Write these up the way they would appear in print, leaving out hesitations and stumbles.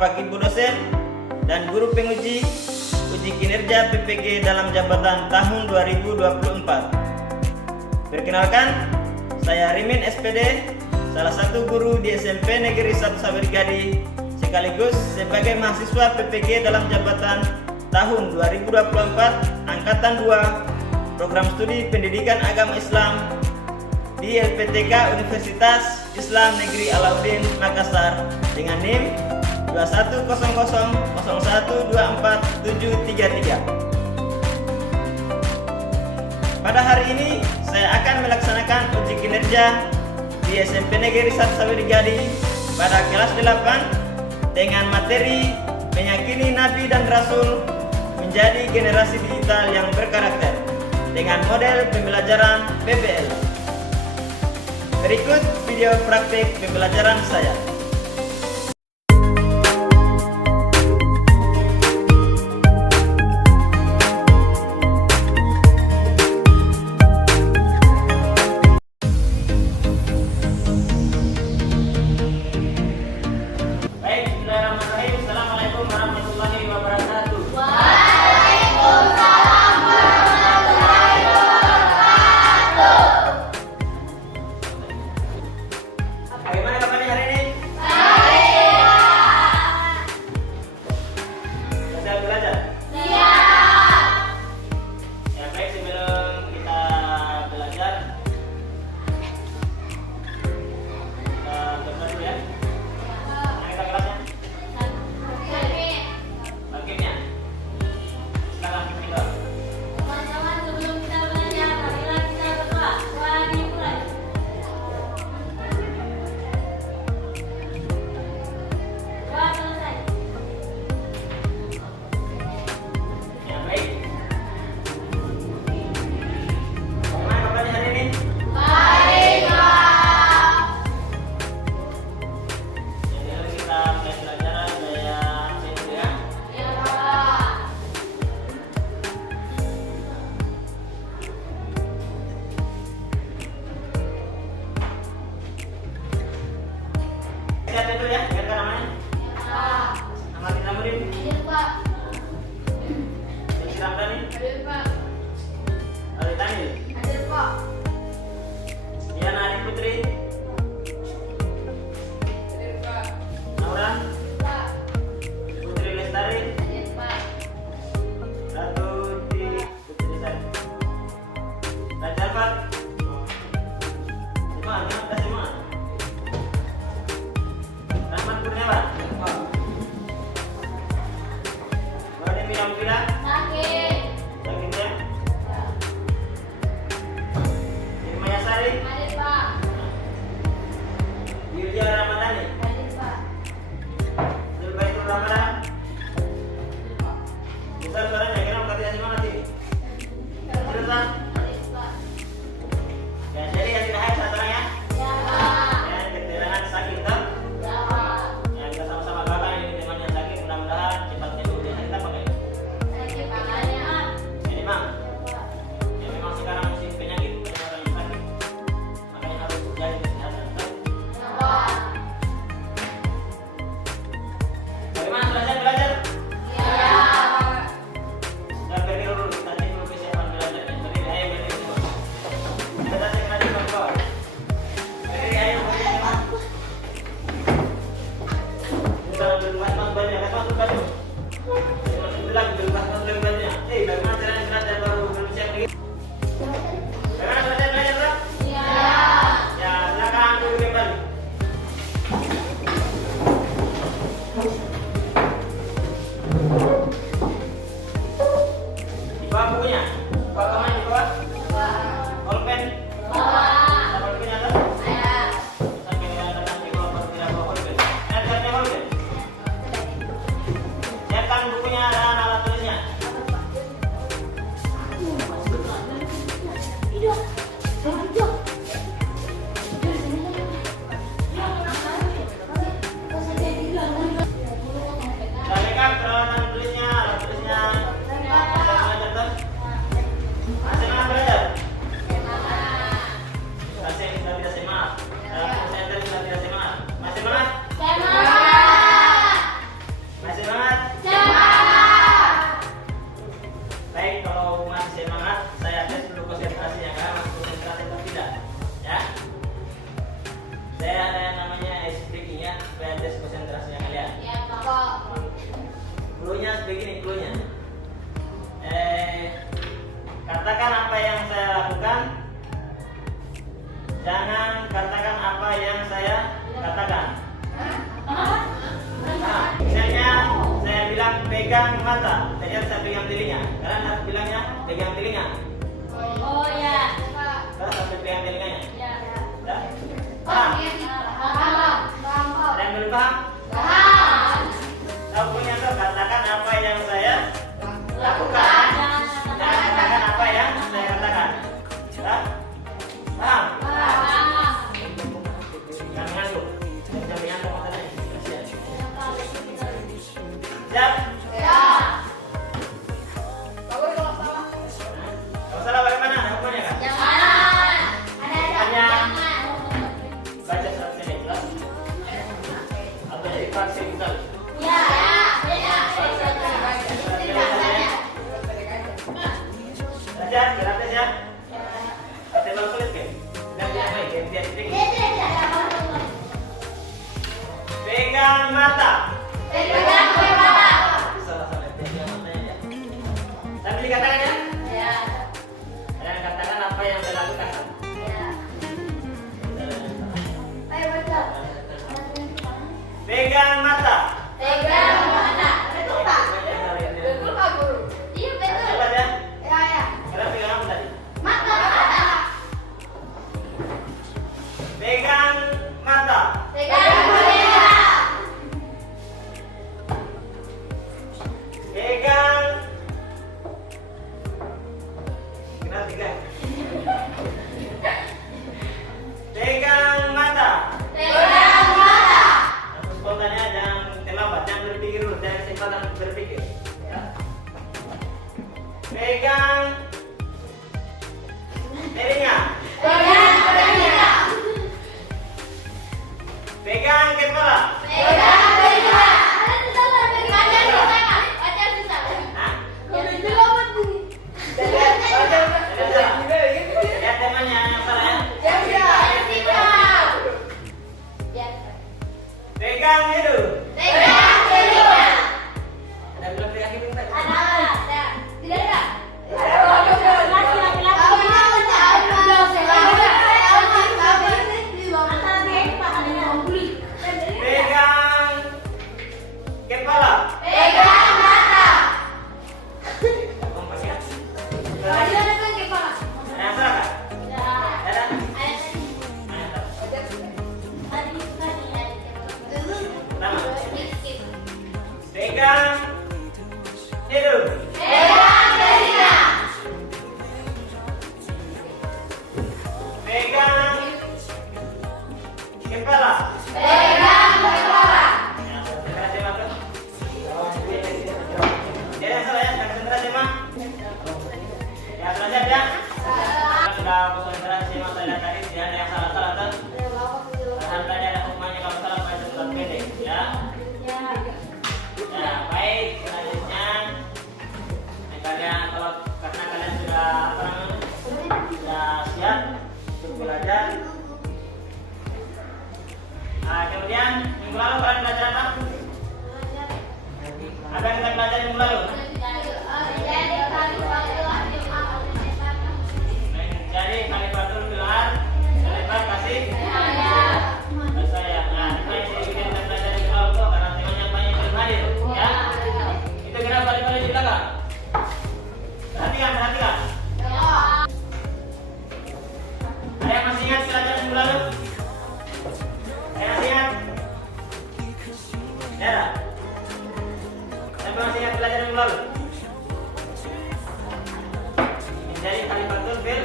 Bapak Ibu dosen dan guru penguji uji kinerja PPG dalam jabatan tahun 2024. Perkenalkan, saya Rimin SPD, salah satu guru di SMP Negeri 1 Sabarigadi, sekaligus sebagai mahasiswa PPG dalam jabatan tahun 2024 Angkatan 2 Program Studi Pendidikan Agama Islam di LPTK Universitas Islam Negeri Alauddin Makassar dengan NIM 210001247333. Pada hari ini saya akan melaksanakan uji kinerja di SMP Negeri 1 Sabarigadi pada kelas 8 dengan materi meyakini Nabi dan Rasul menjadi generasi digital yang berkarakter dengan model pembelajaran PBL. Berikut video praktik pembelajaran saya. Lihat dulu ya, ingatkan namanya. Nama Tina Murim. Hadir Pak. Desi Ramdhani. Hadir Pak. Ali Tanil. Hadir Pak. Diana Adi Putri. Hadir Pak. Naura. Pak. Putri Lestari. Hadir Pak. Ratu Di Putri Lestari. Raja Alfat. Semua, kita semua. Rahmat Kurniawan. Wadi Miram Fira. Sakit. Sakit ya. Irmaya Sari. Hadir Pak. Yulia Ramadhani. Hadir Pak. Zulbaitul Ramadan. Hadir Pak. Besar suaranya, kira buka tidak semua nanti. Selesai. Hadir Pak. Ya, jadi yang tidak haid satu orang ya. Ya Pak. Ya, keterangan sakit toh. Ya Pak. Ya, kita sama-sama doakan ini teman yang sakit mudah-mudahan cepat sembuh. Biasa kita pakai. Sakit tangannya. Ini mah, Ya Pak. ya memang sekarang musim penyakit banyak orang yang sakit. Makanya harus jaga kesehatan. Toh. Ya Pak. Bagaimana selesai belajar? Ya. Sudah berdiri dulu, kita cek dulu kesiapan belajarnya. Berdiri, ayo berdiri semua. Kita cek lagi kawan-kawan. Berdiri, ayo berdiri semua. Kita ambil mas-mas banyak, mas-mas baju. Masuk bilang, ambil mas-mas banyak. Bagaimana caranya belajar baru belum siap begitu? Bagaimana selesai belajar, bro? Ya. Ya, silakan duduk kembali. Di bawah bukunya, bawa kemana di bawah? Bolpen, Pak. bolpennya atas. Saya. Sampai datang di bawah baru tidak bawa bolpen. Siapkan bolpen. Siapkan bukunya dan alat tulisnya. Hidup. Hidup. Sudah lengkap peralatan tulisnya, alat tulisnya. Belajar terus. katakan apa yang saya lakukan. Jangan katakan apa yang saya katakan. Nah, misalnya saya bilang pegang mata, jadi harus saya pegang telinga. Kalian harus bilangnya pegang telinga. Oh ya. Terus sampai pegang telinganya. Ya. Ya? Paham? Ada yang belum paham? Tahu punya tuh, katakan apa yang saya lakukan. Jangan katakan apa yang saya katakan. Ya? Paham? Jangan ngantuk. Jangan ngantuk matanya. Kasihan. Siap? Kalau salah bagaimana? Ada hukumnya kan? Baca surat ini jelas. Atau jadi vaksin misal. Belajar, gratis ya. Tebal kulit kan? Jangan main game dia sedikit. Pegang mata. Salah-salah pegang matanya ya. Tapi dikatakan ya. Ada yang katakan apa yang saya lakukan. Pegang mata. Hebat ya. Kalian pegang apa tadi? Pegang mata. Pegang. Kenapa tiga? Pegang mata. Langsung spontannya, jangan terlambat, jangan berpikir dulu, jangan kesempatan berpikir. Ya. Pegang telinga. Pegang kepala. Hah? Ya temannya yang salah ya. Pegang hidung. Ada belum pegang hidung tadi? Pegang kepala. Kompas ya. Ada yang salah kan? Ada? Pertama, pegang hidung. Pegang kepala. Konsentrasi mah tuh. Dia yang salah ya, konsentrasi mah. Ya belajar ya. Sudah konsentrasi mah saya tadi, tidak ada yang salah-salah tuh. Karena tadi ada hukumannya kalau salah baca surat pendek ya. Ya baik, selanjutnya kalian kalau karena kalian sudah apa namanya sudah siap untuk belajar. Nah, kemudian minggu lalu kalian belajar apa? Apa yang kita belajar minggu lalu? Jadi kalifatul filar, kalifat kasih sayang. Nah, itu yang kita belajar minggu lalu kok karena temannya banyak belum hadir, ya. Itu kenapa balik-balik di belakang? Perhatikan. Ada yang masih ingat pelajaran minggu lalu? Ada yang masih ingat? Ya. Siapa masih ingat pelajaran minggu lalu? Jadi kalifatul fil.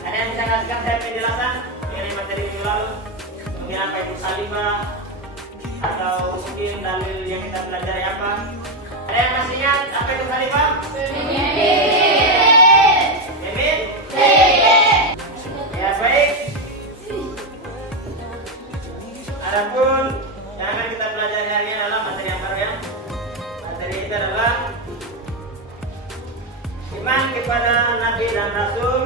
Ada yang bisa kasihkan saya penjelasan mengenai materi minggu lalu? Mungkin apa itu khalifah atau mungkin dalil yang kita pelajari apa? Ada yang masih ingat apa itu khalifah? Pemimpin? Ya baik. Adapun yang akan kita pelajari hari ini adalah materi yang baru ya. Materi itu adalah iman kepada Nabi dan Rasul.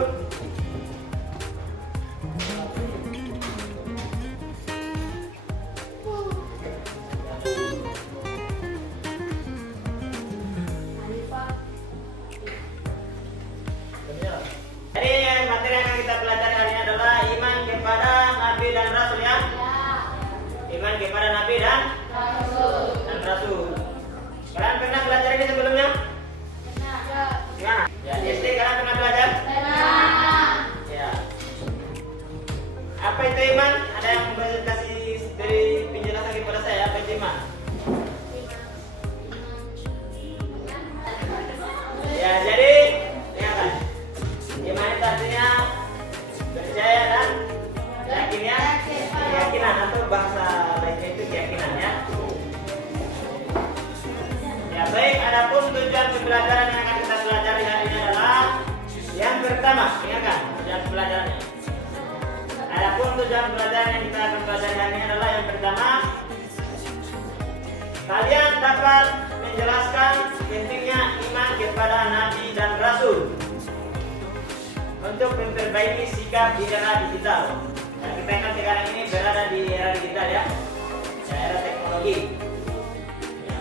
Baik, adapun tujuan pembelajaran yang akan kita pelajari hari ini adalah yang pertama, ingatkan tujuan pembelajarannya. Adapun tujuan pembelajaran yang kita akan pelajari hari ini adalah yang pertama, kalian dapat menjelaskan pentingnya iman kepada Nabi dan Rasul untuk memperbaiki sikap di era digital. Nah, kita kan sekarang ini berada di era digital ya, era teknologi. Ya.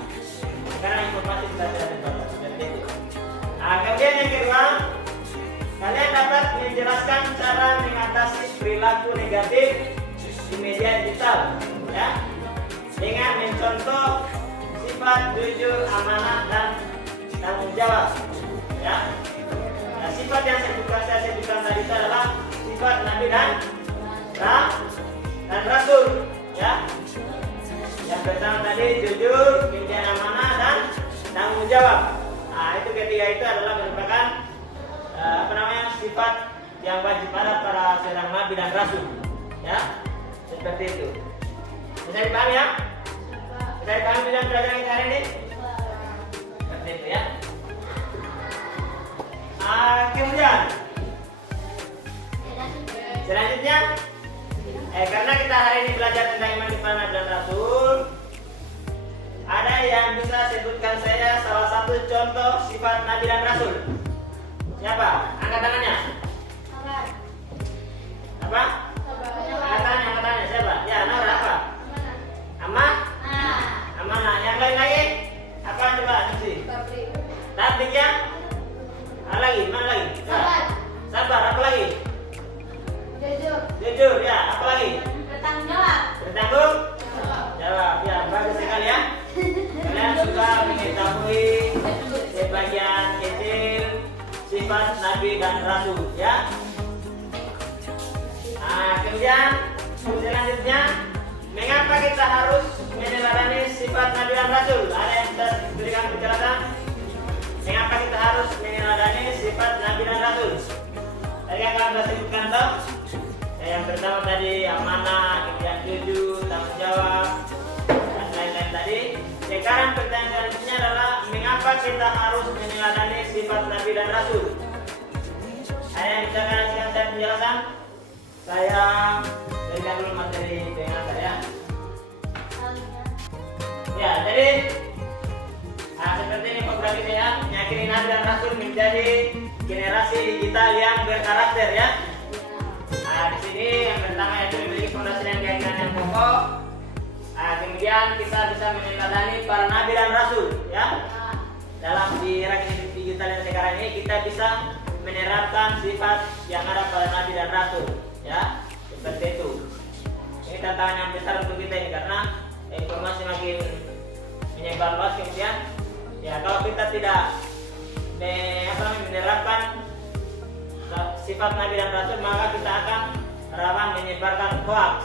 Sekarang informasi sudah tidak terbatas seperti itu. Nah, kemudian yang kedua, kalian dapat menjelaskan cara mengatasi perilaku negatif di media digital, ya, dengan mencontoh sifat jujur, amanah, dan tanggung jawab. Ya. Nah, sifat yang saya sebutkan tadi itu adalah sifat Nabi dan Rasul. Ya. Yang pertama tadi jujur, kemudian amanah, dan tanggung jawab. Nah, itu ketiga itu adalah merupakan sifat yang wajib ada para seorang Nabi dan Rasul. Ya, seperti itu. Bisa dipahami ya? Bisa dipahami dalam pelajaran kita hari ini? Seperti itu ya. Kemudian selanjutnya, karena kita hari ini belajar tentang iman kepada Nabi dan Rasul, ada yang bisa sebutkan saya salah satu contoh sifat Nabi dan Rasul. Siapa? Angkat tangannya. Apa? Angkat tangannya. Siapa? Ya, Nur apa? Amanah. Yang lain lagi? Apa coba sih? Tablik ya? Lagi, mana lagi? Sabar. Apa lagi? Jujur, ya. Apa lagi? Bertanggung jawab. Ya, bagus sekali ya. Kalian sudah mengetahui sebagian kecil sifat Nabi dan Rasul, ya. Kemudian selanjutnya, mengapa kita harus meneladani sifat Nabi dan Rasul? Ada yang bisa berikan penjelasan? Mengapa kita harus meneladani sifat Nabi dan Rasul? Tadi yang kalian sudah sebutkan toh? Yang pertama tadi amanah, kemudian jujur, tanggung jawab, dan lain-lain tadi. Sekarang pertanyaan selanjutnya adalah mengapa kita harus meneladani sifat Nabi dan Rasul? Ada yang bisa kasih saya penjelasan? Saya berikan dulu materi dengan saya. Ya, jadi seperti ini program saya meyakini Nabi dan Rasul menjadi generasi digital yang berkarakter ya. Di sini yang pertama itu memiliki fondasi dan keyakinan yang pokok. Kemudian kita bisa meneladani para Nabi dan Rasul ya. Dalam di era digital yang sekarang ini kita bisa menerapkan sifat yang ada pada Nabi dan Rasul ya, seperti itu. Ini tantangan yang besar untuk kita ini karena informasi makin menyebar luas. Kemudian ya kalau kita tidak menerapkan sifat Nabi dan Rasul, maka kita akan rawan menyebarkan hoax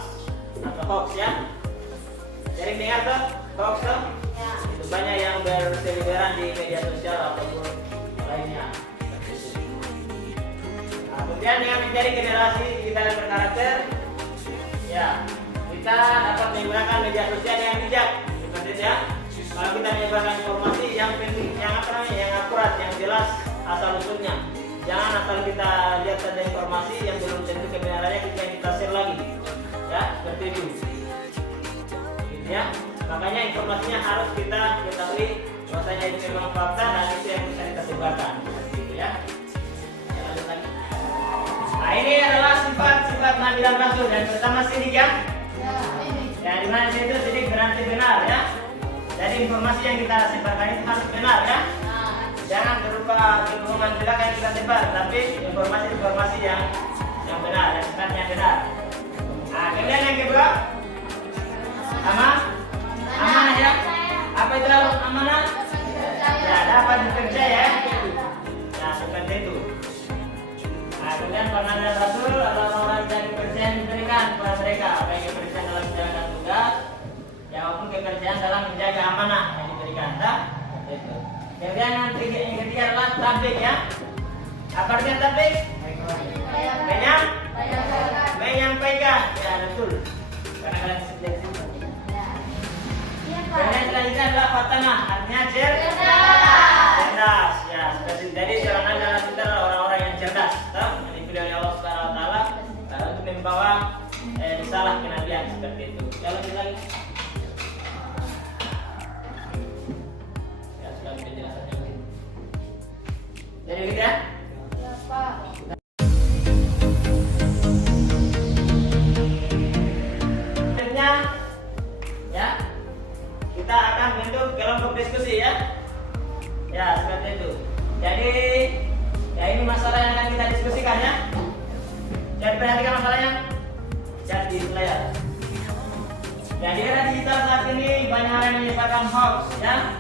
ya. Jadi dengar tuh hoax tuh ya. Itu banyak yang berseliweran di media sosial ataupun lainnya. Kemudian dengan menjadi generasi digital yang berkarakter, ya kita dapat menggunakan media sosial yang bijak, seperti itu ya. Kalau kita menyebarkan informasi yang penting, yang akurat, yang jelas asal usulnya. Jangan asal kita lihat saja informasi yang belum tentu kebenarannya kita share lagi, ya seperti itu. Gitu ya. Makanya informasinya harus kita ketahui bahwasanya itu memang fakta dan itu yang bisa kita sebarkan, gitu ya. Lanjut lagi. Nah, ini adalah sifat-sifat Nabi dan Rasul. Yang pertama sidik ya. Ya, di mana itu sidik berarti benar ya. Jadi informasi yang kita sebarkan itu harus benar ya. Jangan berupa kebohongan belaka yang kita sebar, tapi informasi yang benar, yang sifatnya benar. Nah, kemudian yang kedua, amanah ya. Apa itu amanah? Ya, dapat dipercaya ya. Nah, seperti itu. Nah, kemudian para Nabi dan Rasul adalah orang yang kepercayaan diberikan kepada mereka, baik kepercayaan dalam menjalankan tugas, ya maupun kepercayaan dalam menjaga amanah yang diberikan. Nah, itu. Kemudian yang ketiga adalah tablik ya. Apa artinya tablik? Menyampaikan. Ya betul. Karena kalian sedang. Kemudian selanjutnya adalah fatanah, artinya diskusi ya. Ya, seperti itu. Jadi, ya ini masalah yang akan kita diskusikan ya. Jadi perhatikan masalahnya. Jadi di layar. Ya, di era digital saat ini banyak hal yang menyebarkan hoax ya,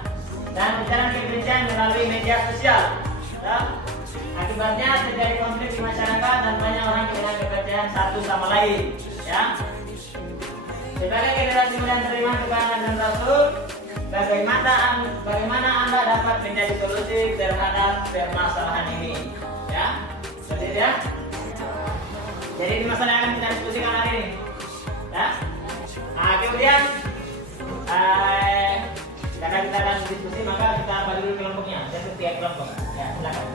dan ujaran kebencian melalui media sosial. Ya. Akibatnya terjadi konflik di masyarakat dan banyak orang kehilangan kepercayaan satu sama lain. Ya. Sebagai generasi muda yang terima kebenaran dan rasul, bagaimana Anda dapat menjadi solusi terhadap permasalahan ini? Ya, seperti itu ya. Jadi ini masalah yang akan kita diskusikan hari ini. Ya. Nah, kemudian karena kita akan diskusi, maka kita bagi dulu kelompoknya. Jadi 3 kelompok. Ya, silakan.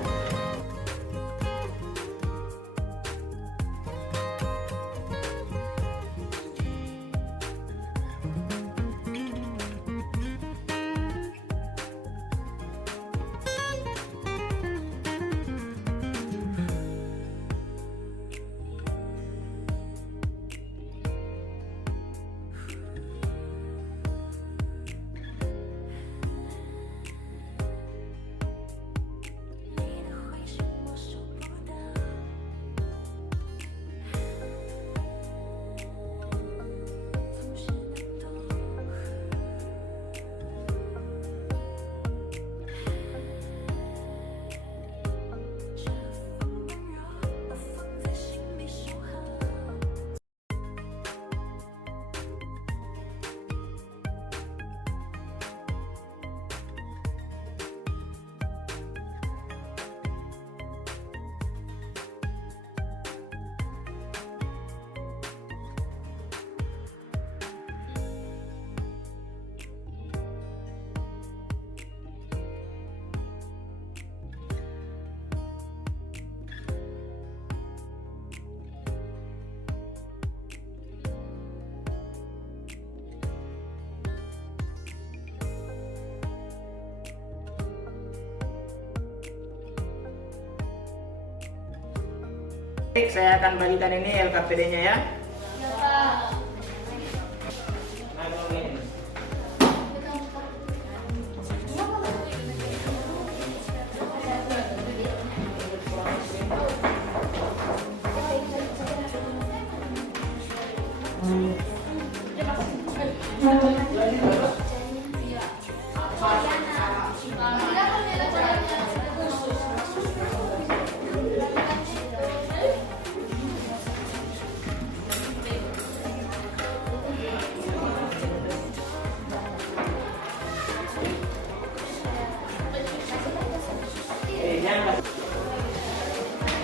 Baik, saya akan bagikan ini LKPD-nya ya.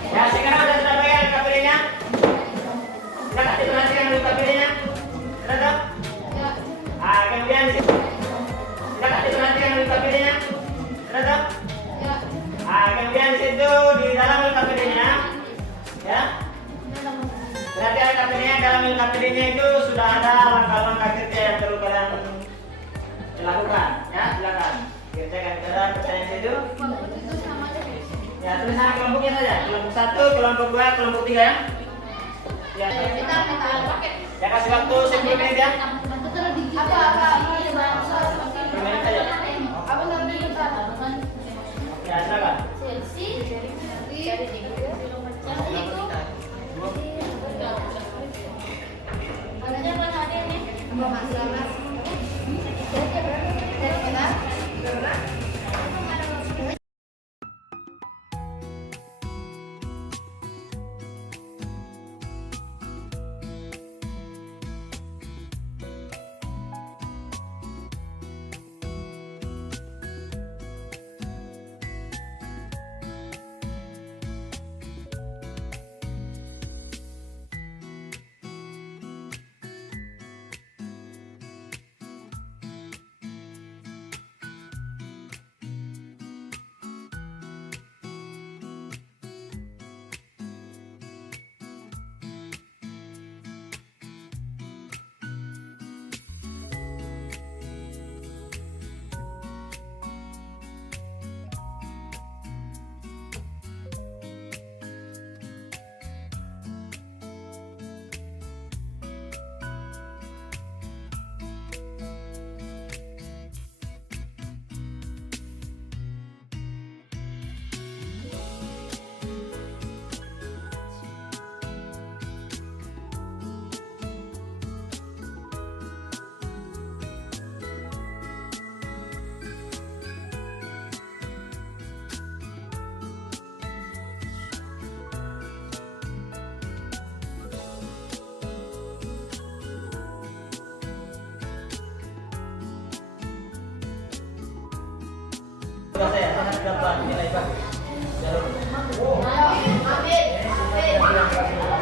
Ya, sekarang sudah bayar LKPD-nya. Sudah kasih perhatian LKPD-nya. Sudah tahu? Kemudian sudah kasih perhatian LKPD-nya. Sudah tahu? Kemudian di situ di dalam LKPD-nya, ya. Berarti LKPD-nya, dalam LKPD-nya itu sudah ada langkah-langkah kerja yang perlu kalian lakukan. Ya, silakan kerjakan. Ada pertanyaan itu. Ya, tulisan kelompoknya saja. Kelompok 1, kelompok 2, kelompok 3 ya. Ya, ya kasih waktu 10 menit ya. 10 menit saja. Ya, silakan.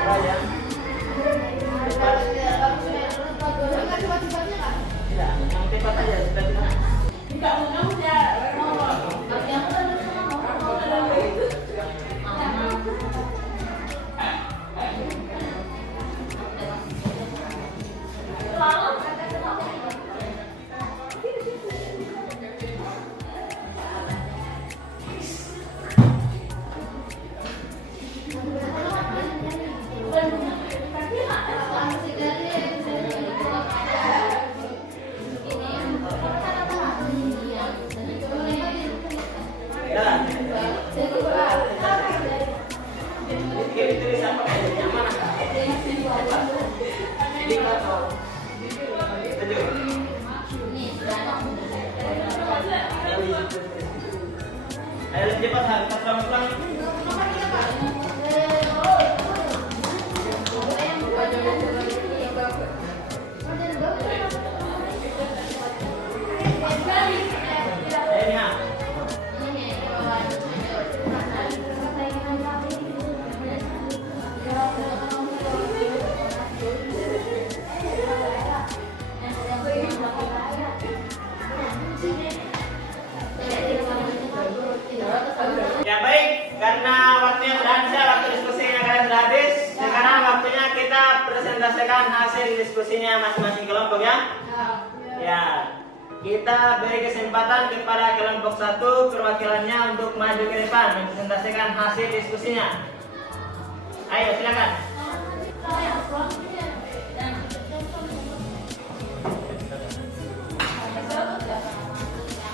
ya. Cepat. Tidak, yang cepat aja sudah kita. Ayo cepat, kita pulang. Ya baik, karena waktunya sudah habis, waktu diskusinya kalian sudah habis. Sekarang waktunya kita presentasikan hasil diskusinya masing-masing kelompok ya. Ya, kita beri kesempatan kepada kelompok 1 perwakilannya untuk maju ke depan mempresentasikan hasil diskusinya. Ayo silakan.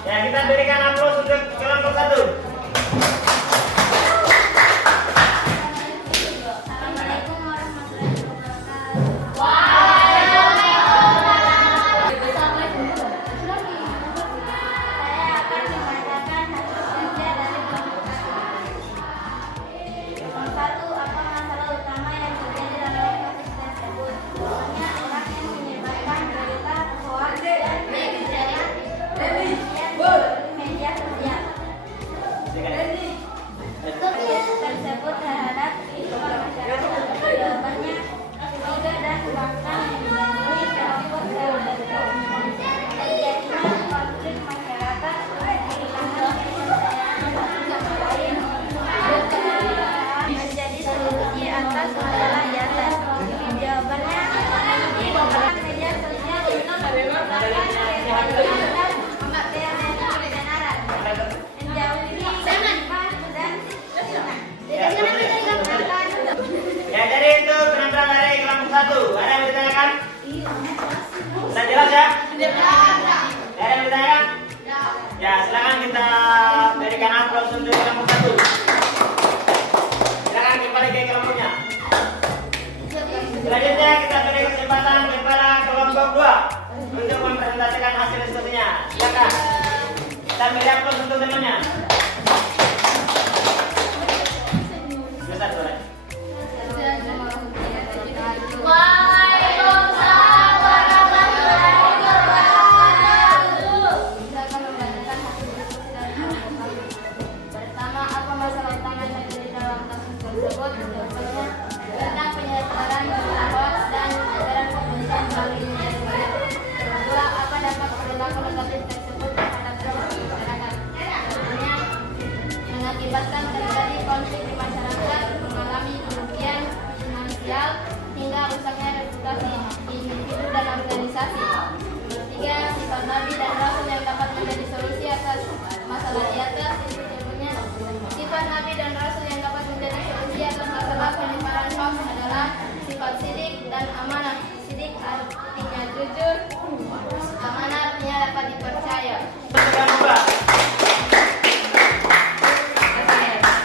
Ya, kita berikan aplaus untuk kelompok 1. Ya, jadi itu penampilan dari kelompok 1. Ada yang ditanyakan? Sudah jelas ya? Ada yang ditanyakan? Ya, silakan kita berikan aplaus untuk kelompok 1. Silakan kembali ke kelompoknya. Selanjutnya kita beri kesempatan kepada kelompok 2 untuk mempresentasikan hasil diskusinya. Silakan. Kita beri aplaus untuk temannya. Besar suara. Waalaikumsalam warahmatullahi wabarakatuh. Pertama, apa masalah utama yang terjadi dalam kasus tersebut? Jawabannya tentang penyebaran hoax dan ajaran kebencian melalui media sosial. Kedua, apa dampak perilaku negatif tersebut terhadap masyarakat? Jawabannya mengakibatkan terjadi konflik di masyarakat, mengalami kerugian finansial hingga rusaknya reputasi individu dan organisasi. Ketiga, sifat Nabi dan Rasul yang dapat menjadi solusi atas masalah di atas. Jawabannya, sifat Nabi dan Rasul yang dapat menjadi solusi atas masalah penyebaran hoax adalah sifat sidik dan amanah. Sidik artinya jujur, amanah artinya dapat dipercaya.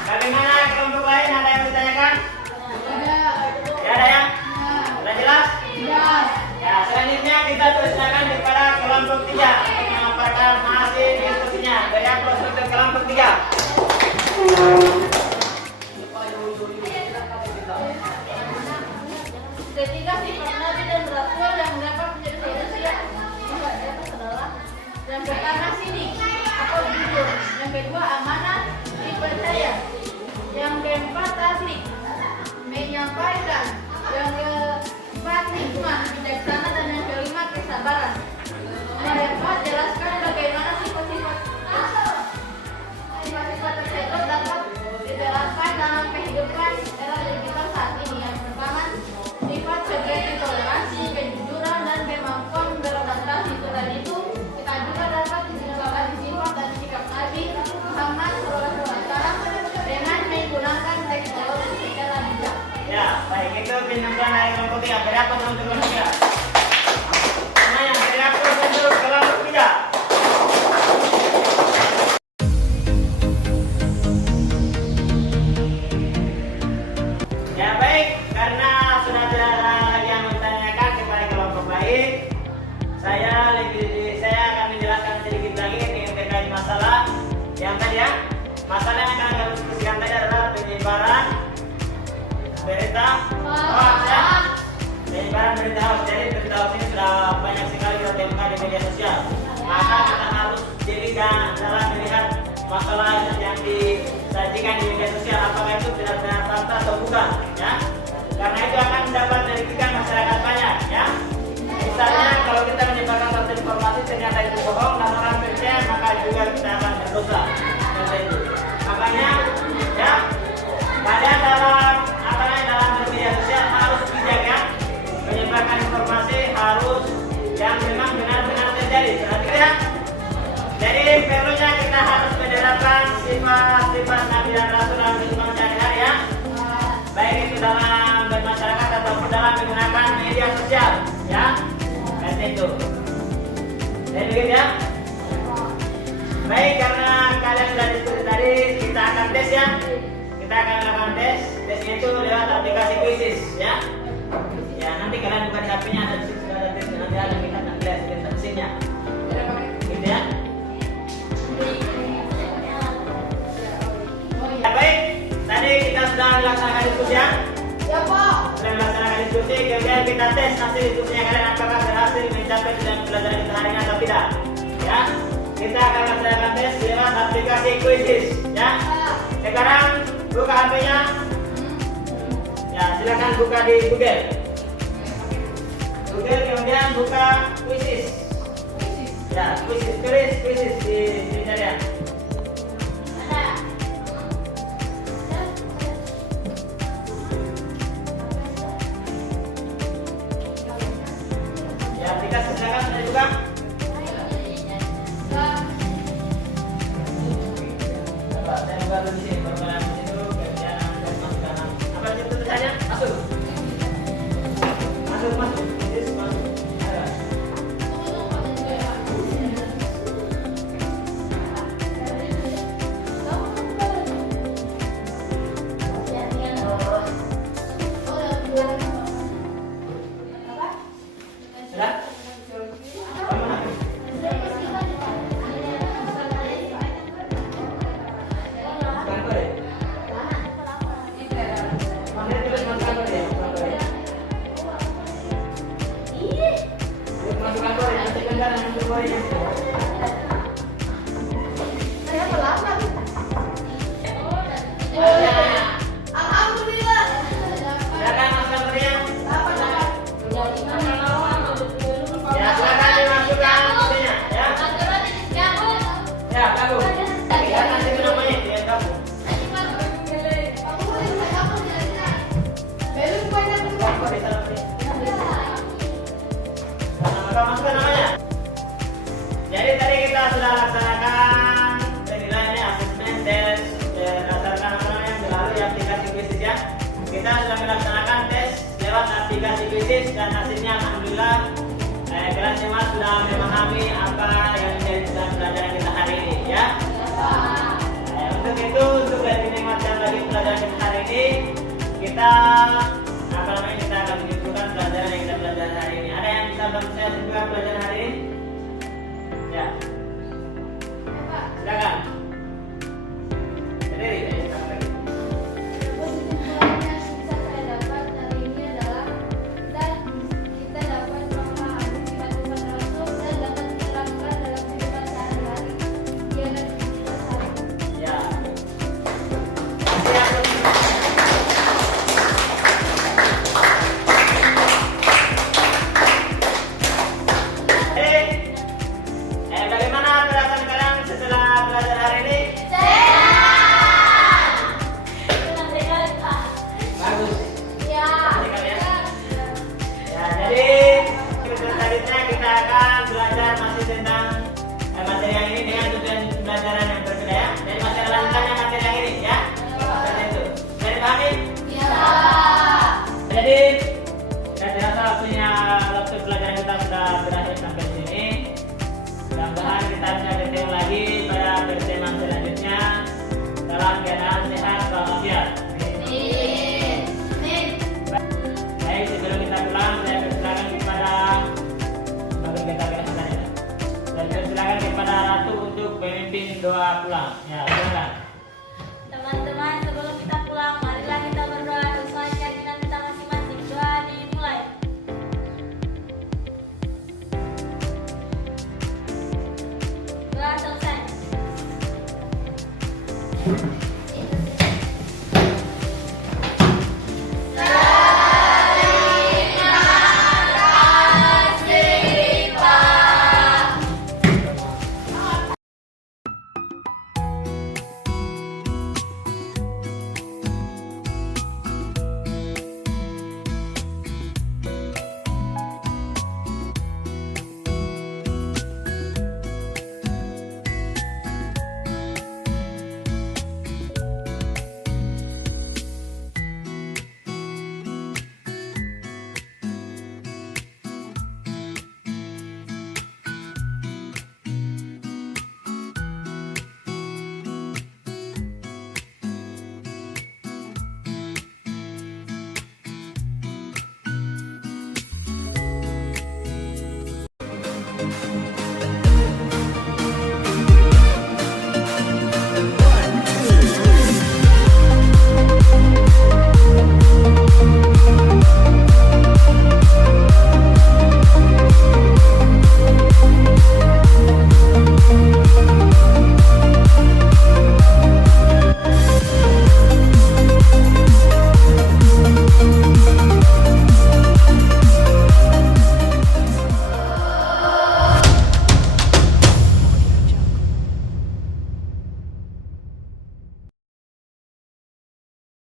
Bagaimana kelompok lain, ada yang ditanyakan? Ya, ada ya? Sudah jelas? Ya, selanjutnya kita persilakan kepada kelompok 3 untuk memaparkan hasil diskusinya. Beri aplaus untuk kelompok 3. Ketiga, sifat Nabi dan Rasul yang dapat menjadi solusi adalah yang pertama sidik atau jujur, yang kedua amanah dipercaya, yang keempat tasdik menyampaikan, bijaksana, dan yang kelima kesabaran. Nomor yang keempat, jelaskan bagaimana sifat-sifat tersebut dapat diterapkan dalam kehidupan era digital saat ini. Yang pertama, sifat seperti toleransi, kejujuran, dan kemampuan beradaptasi. Selain itu, kita juga dapat menyebabkan sifat dan sikap Nabi Muhammad SAW dengan menggunakan teknologi secara bijak. Ya, baik, itu bintang dari kelompok 3. Beri apa untuk kelompok 3? Mana yang beri apa untuk kelompok 3? Ya baik, karena sudah tidak ada lagi yang bertanyakan kepada kelompok lain, saya akan menjelaskan sedikit lagi ini terkait masalah yang tadi ya. Masalah yang akan kami diskusikan tadi adalah penyebaran berita hoax ya. Penyebaran berita hoax. Jadi berita hoax ini sudah banyak sekali kita temukan di media sosial. Maka kita harus jeli dalam melihat masalah yang disajikan di media sosial, apakah itu benar-benar fakta atau bukan ya. Karena itu akan dapat merugikan masyarakat banyak ya. Misalnya kalau kita menyebarkan satu informasi ternyata itu bohong dan orang percaya, maka juga kita akan berdosa. Seperti itu. Makanya ya, kalian dalam media sosial harus bijak ya. Menyebarkan informasi harus yang memang benar-benar terjadi. Berarti ya. Jadi perlunya kita harus menerapkan sifat-sifat Nabi dan Rasul dalam kehidupan sehari-hari ya. Baik itu dalam bermasyarakat ataupun dalam menggunakan media sosial ya. Seperti itu. Jadi begitu ya. Baik, karena kalian sudah diskusi tadi, kita akan tes ya. Kita akan lakukan tes. Tesnya itu lewat aplikasi Quizzes ya. Ya, nanti kalian buka di HP-nya, ada di situ sudah ada tesnya. Nanti ada kita akan lihat presentasinya. Gitu ya. Ya baik, tadi kita sudah melaksanakan diskusi ya. Ya Pak. Sudah melaksanakan diskusi, kemudian kita tes hasil diskusinya kalian apakah berhasil mencapai tujuan pelajaran kita hari ini atau tidak. Ya, kita akan melaksanakan tes lewat aplikasi Quizzes ya. Sekarang buka HP-nya. Ya, silakan buka di Google. Google kemudian buka Quizzes. Ya, Quizzes, tulis Quizzes di pencarian. Ya, aplikasi silakan sudah dibuka. Coba saya buka dulu di sini, baru kalian di situ, kemudian anda masukkan apa itu tulisannya? Masuk. Masuk. Quizzes masuk. Ada. Sudah? Bagaimana? Masukkan kode. Mana tulis masukkan kode ya? Masukkan kode. Masukkan kode, nanti bentar yang masuk kodenya. Saya pelan-pelan. Alhamdulillah. Silakan masukkan kodenya. Ya, Ya, silakan dimasukkan kodenya ya. Ya, bagus. Kita nanti namanya dia gabung. Kode salah kode. Maka masukkan namanya. Jadi tadi kita sudah laksanakan penilaian asesmen tes berdasarkan apa namanya melalui aplikasi Quizzes ya. Kita sudah melaksanakan tes lewat aplikasi Quizzes dan hasilnya alhamdulillah kelas 5 sudah memahami apa yang menjadi tujuan pelajaran kita hari ini ya. Untuk itu untuk lebih menikmati lagi pelajaran kita hari ini, kita kita akan menyebutkan pelajaran yang kita pelajari hari ini. Ada yang bisa bantu saya sebutkan pelajaran hari ini? Ya. Silakan. Berdiri. Kesimpulan yang bisa saya dapat hari ini adalah kita dapat memahami sifat-sifat Rasul dan dapat diterapkan dalam kehidupan sehari-hari. Dia dan kita sehari. Ya. dalam keadaan sehat walafiat. Baik, sebelum kita pulang, saya persilakan kepada bagi kita kenalan. Saya persilakan kepada Ratu untuk memimpin doa pulang. Ya, silakan. Teman-teman, sebelum kita pulang, marilah kita berdoa sesuai keyakinan kita masing-masing. Doa dimulai. Doa selesai.